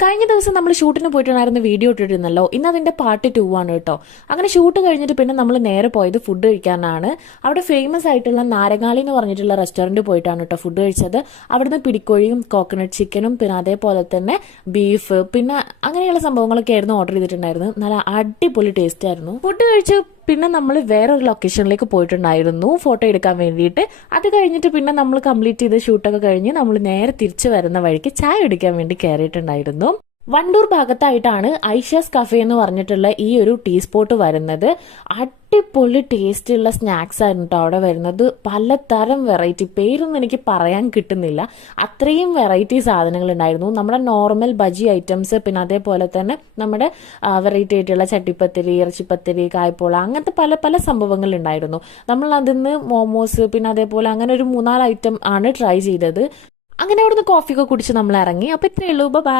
കഴിഞ്ഞ ദിവസം നമ്മൾ ഷൂട്ടിന് പോയിട്ടുണ്ടായിരുന്ന വീഡിയോ ഇട്ടിരുന്നല്ലോ. ഇന്ന് അതിന്റെ പാർട്ട് 2 ആണ് കേട്ടോ. അങ്ങനെ ഷൂട്ട് കഴിഞ്ഞിട്ട് പിന്നെ നമ്മൾ നേരെ പോയത് ഫുഡ് കഴിക്കാനാണ്. അവിടെ ഫേമസ് ആയിട്ടുള്ള നാരങ്ങാളി എന്ന് പറഞ്ഞിട്ടുള്ള റെസ്റ്റോറന്റ് പോയിട്ടാണ് കേട്ടോ ഫുഡ് കഴിച്ചത്. അവിടുന്ന് പിടിക്കോഴിയും കോക്കനട്ട് ചിക്കനും പിന്നെ അതേപോലെ തന്നെ ബീഫ് പിന്നെ അങ്ങനെയുള്ള സംഭവങ്ങളൊക്കെ ആയിരുന്നു ഓർഡർ ചെയ്തിട്ടുണ്ടായിരുന്നു. നല്ല അടിപൊളി ടേസ്റ്റ് ആയിരുന്നു. ഫുഡ് കഴിച്ച് പിന്നെ നമ്മൾ വേറൊരു ലൊക്കേഷനിലേക്ക് പോയിട്ടുണ്ടായിരുന്നു ഫോട്ടോ എടുക്കാൻ വേണ്ടിയിട്ട്. അത് കഴിഞ്ഞിട്ട് പിന്നെ നമ്മൾ കംപ്ലീറ്റ് ചെയ്ത് ഷൂട്ടൊക്കെ കഴിഞ്ഞ് നമ്മൾ നേരെ തിരിച്ചു വരുന്ന വഴിക്ക് ചായ കുടിക്കാൻ വേണ്ടി കയറിയിട്ടുണ്ടായിരുന്നു. വണ്ടൂർ ഭാഗത്തായിട്ടാണ് ഐഷാസ് കഫേ എന്ന് പറഞ്ഞിട്ടുള്ള ഈ ഒരു ടീ സ്പോട്ട് വരുന്നത്. അടിപൊളി ടേസ്റ്റ് ഉള്ള സ്നാക്സ് ആയിരുന്നു കേട്ടോ അവിടെ വരുന്നത്. പലതരം വെറൈറ്റി, പേരൊന്നും എനിക്ക് പറയാൻ കിട്ടുന്നില്ല, അത്രയും വെറൈറ്റി സാധനങ്ങൾ ഉണ്ടായിരുന്നു. നമ്മുടെ നോർമൽ ബജി ഐറ്റംസ് പിന്നെ അതേപോലെ തന്നെ നമ്മുടെ വെറൈറ്റി ആയിട്ടുള്ള ചട്ടിപ്പത്തിരി, ഇറച്ചിപ്പത്തിരി, കായ്പോള, അങ്ങനത്തെ പല പല സംഭവങ്ങൾ ഉണ്ടായിരുന്നു. നമ്മൾ അതിന്ന് മോമോസ് പിന്നെ അതേപോലെ അങ്ങനെ ഒരു 3-4 ഐറ്റം ആണ് ട്രൈ ചെയ്തത്. അങ്ങനെ അവിടുന്ന് കോഫിയൊക്കെ കുടിച്ച് നമ്മൾ ഇറങ്ങി. അപ്പോൾ ഇത്രയേ ഉള്ളൂ. ബൈ.